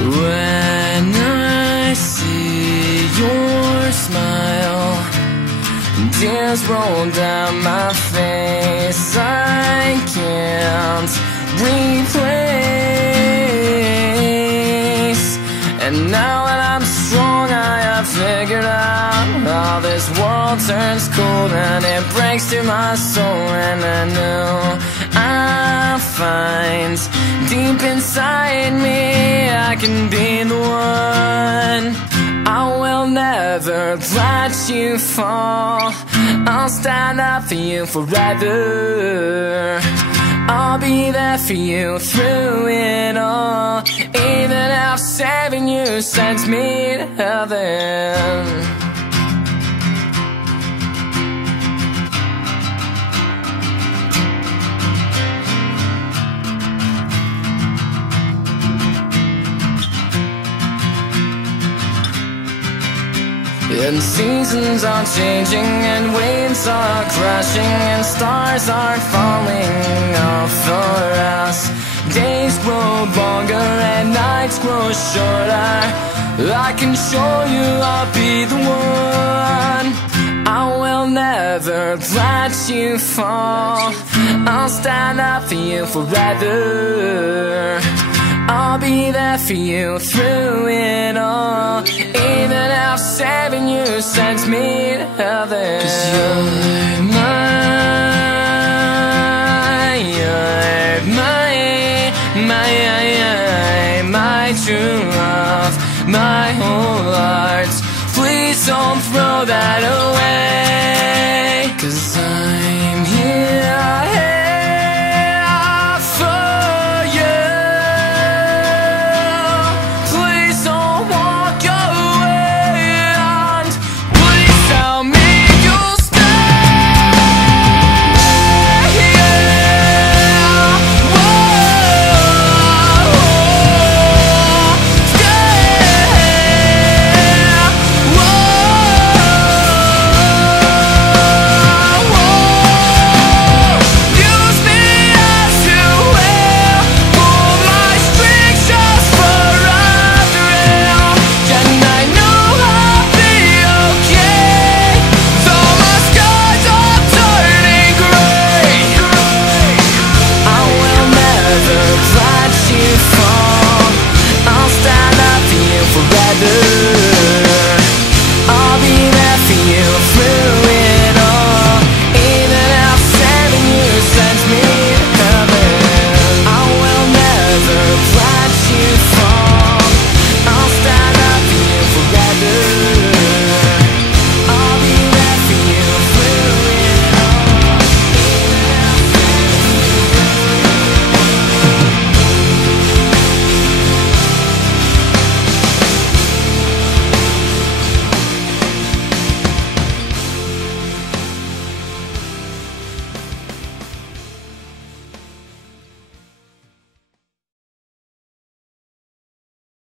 When I see your smile, tears roll down my face. I can't replace. And now that I'm strong, I have figured out how this world turns cold and it breaks through my soul. And I know I'll find deep inside me I can be the one. I will never let you fall. I'll stand up for you forever. I'll be there for you through it all, even if saving you sends me to heaven. And seasons are changing, and waves are crashing, and stars are falling off for us. Days grow longer and nights grow shorter. I can show you I'll be the one. I will never let you fall. I'll stand up for you forever. I'll be there for you through it all, even if saving you sends me to heaven. 'Cause you're my true love, my whole heart. Please don't throw that away.